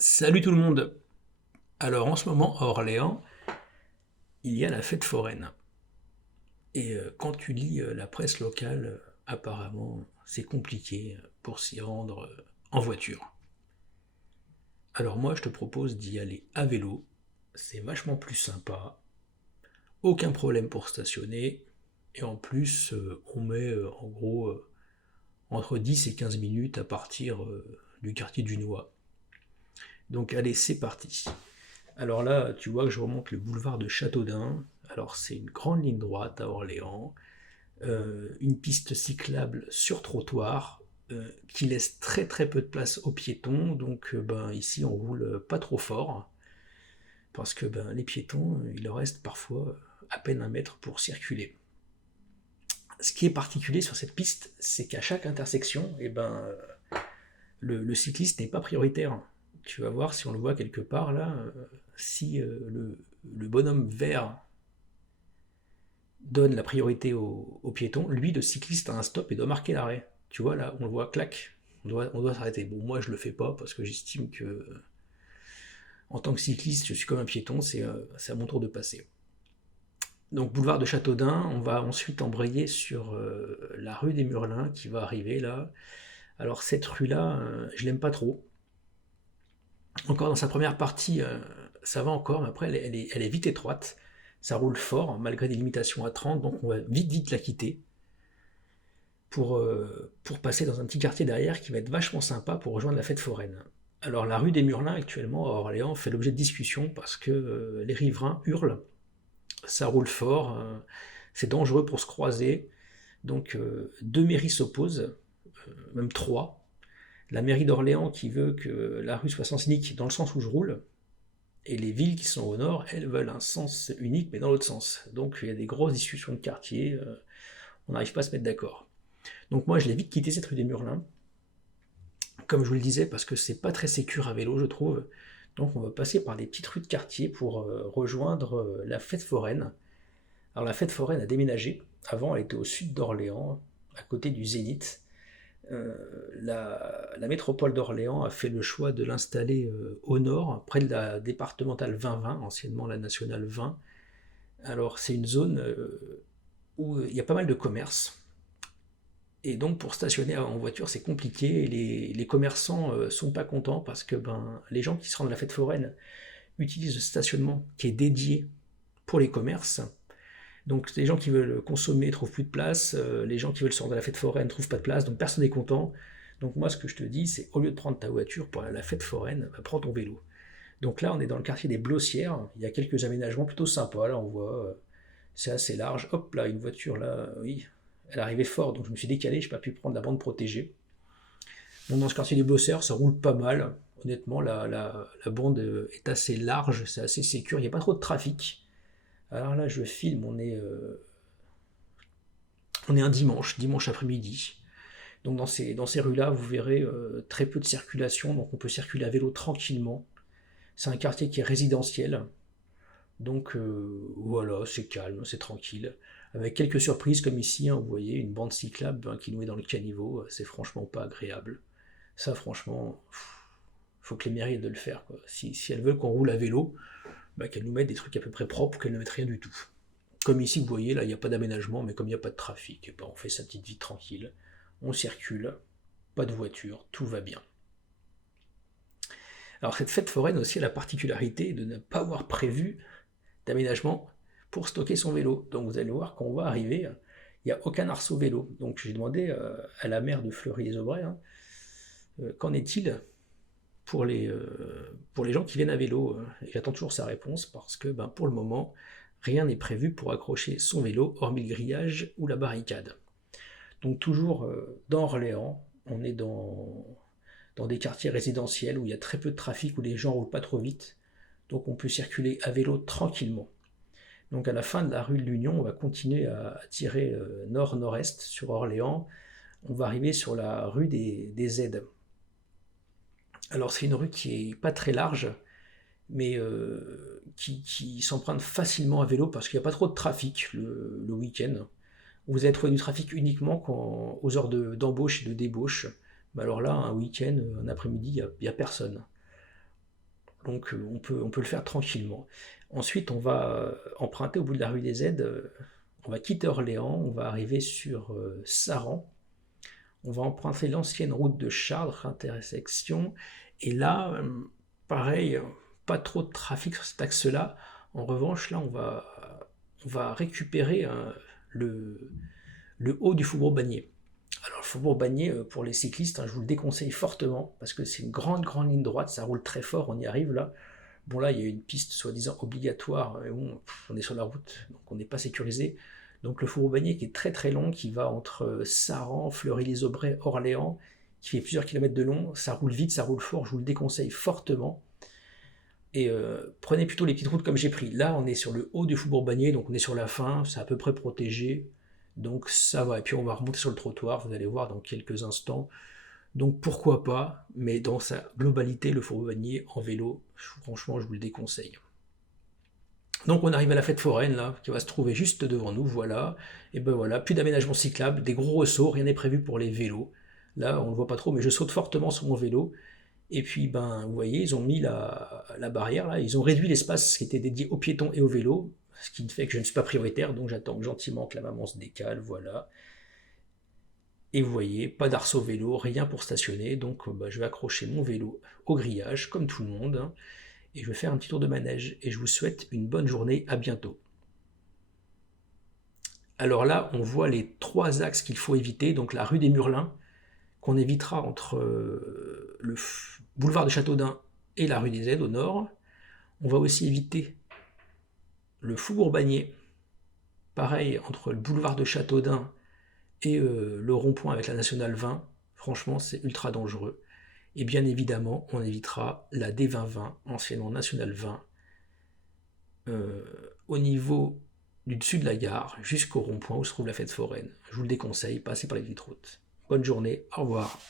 Salut tout le monde. Alors en ce moment à Orléans, il y a la fête foraine. Et quand tu lis la presse locale, apparemment c'est compliqué pour s'y rendre en voiture. Alors moi je te propose d'y aller à vélo. C'est vachement plus sympa. Aucun problème pour stationner. Et en plus on met en gros entre 10 et 15 minutes à partir du quartier du Noix. Donc allez, c'est parti. Alors là, tu vois que je remonte le boulevard de Châteaudun. Alors c'est une grande ligne droite à Orléans, une piste cyclable sur trottoir qui laisse très très peu de place aux piétons. Donc ben, ici on roule pas trop fort parce que ben, les piétons, il leur reste parfois à peine un mètre pour circuler. Ce qui est particulier sur cette piste, c'est qu'à chaque intersection, eh ben, le cycliste n'est pas prioritaire. Tu vas voir si on le voit quelque part là, si le bonhomme vert donne la priorité aux piétons, lui le cycliste a un stop et doit marquer l'arrêt. Tu vois là, on le voit, clac, on doit s'arrêter. Bon, moi je le fais pas parce que j'estime que en tant que cycliste, je suis comme un piéton, c'est à mon tour de passer. Donc boulevard de Châteaudun, on va ensuite embrayer sur la rue des Murlins qui va arriver là. Alors cette rue-là, je l'aime pas trop. Encore dans sa première partie, ça va encore, mais après elle est vite étroite. Ça roule fort, malgré des limitations à 30, donc on va vite la quitter pour passer dans un petit quartier derrière qui va être vachement sympa pour rejoindre la fête foraine. Alors la rue des Murlins actuellement à Orléans fait l'objet de discussions parce que les riverains hurlent, ça roule fort, c'est dangereux pour se croiser, donc deux mairies s'opposent, même trois. La mairie d'Orléans qui veut que la rue soit sens unique dans le sens où je roule, et les villes qui sont au nord, elles veulent un sens unique mais dans l'autre sens. Donc il y a des grosses discussions de quartier, on n'arrive pas à se mettre d'accord. Donc moi je l'ai vite quitté cette rue des Murlins, comme je vous le disais, parce que c'est pas très sécure à vélo je trouve. Donc on va passer par des petites rues de quartier pour rejoindre la fête foraine. Alors la fête foraine a déménagé, avant elle était au sud d'Orléans, à côté du Zénith. La métropole d'Orléans a fait le choix de l'installer au nord, près de la départementale 2020, anciennement la nationale 20. Alors c'est une zone où il y a pas mal de commerces, et donc pour stationner en voiture c'est compliqué, et les commerçants sont pas contents parce que ben, les gens qui se rendent à la fête foraine utilisent le stationnement qui est dédié pour les commerces. Donc les gens qui veulent consommer trouvent plus de place, les gens qui veulent se rendre à la fête foraine ne trouvent pas de place, donc personne n'est content. Donc moi ce que je te dis, c'est au lieu de prendre ta voiture pour aller à la fête foraine, bah, prends ton vélo. Donc là on est dans le quartier des Blossières, il y a quelques aménagements plutôt sympas, là on voit, c'est assez large, hop là une voiture là, oui, elle arrivait fort, donc je me suis décalé, je n'ai pas pu prendre la bande protégée. Bon, dans ce quartier des Blossières, ça roule pas mal, honnêtement la bande est assez large, c'est assez sécure, il n'y a pas trop de trafic. Alors là je filme, on est un dimanche après-midi. Donc dans ces rues-là, vous verrez très peu de circulation, donc on peut circuler à vélo tranquillement. C'est un quartier qui est résidentiel, donc voilà, c'est calme, c'est tranquille. Avec quelques surprises comme ici, hein, vous voyez, une bande cyclable qui nous est dans le caniveau, c'est franchement pas agréable. Ça franchement, faut que les mairies de le faire, quoi. Si elles veulent qu'on roule à vélo, bah, qu'elles nous mettent des trucs à peu près propres ou qu'elles ne mettent rien du tout. Comme ici, vous voyez, là, il n'y a pas d'aménagement, mais comme il n'y a pas de trafic, ben, on fait sa petite vie tranquille, on circule, pas de voiture, tout va bien. Alors cette fête foraine aussi a la particularité de ne pas avoir prévu d'aménagement pour stocker son vélo. Donc vous allez voir qu'on va arriver, il n'y a aucun arceau vélo. Donc j'ai demandé à la maire de Fleury-les-Aubrais, hein, qu'en est-il pour les gens qui viennent à vélo. Et j'attends toujours sa réponse parce que ben, pour le moment, rien n'est prévu pour accrocher son vélo, hormis le grillage ou la barricade. Donc toujours dans Orléans, on est dans des quartiers résidentiels où il y a très peu de trafic, où les gens ne roulent pas trop vite. Donc on peut circuler à vélo tranquillement. Donc à la fin de la rue de l'Union, on va continuer à tirer nord-nord-est sur Orléans. On va arriver sur la rue des Aides. Alors c'est une rue qui est pas très large, mais qui s'emprunte facilement à vélo parce qu'il n'y a pas trop de trafic le week-end. Vous allez trouver du trafic uniquement aux heures d'embauche et de débauche. Mais alors là, un week-end, un après-midi, il y a personne. Donc on peut le faire tranquillement. Ensuite, on va emprunter au bout de la rue des Aides, on va quitter Orléans, on va arriver sur Saran, on va emprunter l'ancienne route de Chartres, intersection, et là, pareil, pas trop de trafic sur cet axe-là. En revanche, là, on va récupérer le, le haut du Faubourg Bagné. Alors, le Faubourg Bagné, pour les cyclistes, hein, je vous le déconseille fortement, parce que c'est une grande, grande ligne droite, ça roule très fort, on y arrive là. Bon, là, il y a une piste soi-disant obligatoire, mais bon, on est sur la route, donc on n'est pas sécurisé. Donc le Faubourg Bagné qui est très très long, qui va entre Saran, Fleury-les-Aubrais, Orléans, qui fait plusieurs kilomètres de long, ça roule vite, ça roule fort, je vous le déconseille fortement. Et prenez plutôt les petites routes comme j'ai pris. Là, on est sur le haut du Faubourg Bagné, donc on est sur la fin, c'est à peu près protégé, donc ça va. Et puis on va remonter sur le trottoir, vous allez voir dans quelques instants. Donc pourquoi pas, mais dans sa globalité, le Faubourg Bagné en vélo, franchement, je vous le déconseille. Donc on arrive à la fête foraine là, qui va se trouver juste devant nous, voilà. Et ben voilà, plus d'aménagement cyclable, des gros ressauts, rien n'est prévu pour les vélos. Là, on ne voit pas trop, mais je saute fortement sur mon vélo. Et puis, ben, vous voyez, ils ont mis la barrière là, ils ont réduit l'espace qui était dédié aux piétons et aux vélos, ce qui fait que je ne suis pas prioritaire, donc j'attends gentiment que la maman se décale, voilà. Et vous voyez, pas d'arceau vélo, rien pour stationner, donc bah, je vais accrocher mon vélo au grillage, comme tout le monde, hein, et je vais faire un petit tour de manège. Et je vous souhaite une bonne journée, à bientôt. Alors là, on voit les trois axes qu'il faut éviter, donc la rue des Murlins, qu'on évitera entre le boulevard de Châteaudun et la rue des Aides au nord. On va aussi éviter le Faubourg Bagné, pareil, entre le boulevard de Châteaudun et le rond-point avec la Nationale 20. Franchement, c'est ultra dangereux. Et bien évidemment, on évitera la D2020, anciennement Nationale 20, au niveau du dessus de la gare, jusqu'au rond-point où se trouve la fête foraine. Je vous le déconseille, passez par les petites routes. Bonne journée, au revoir.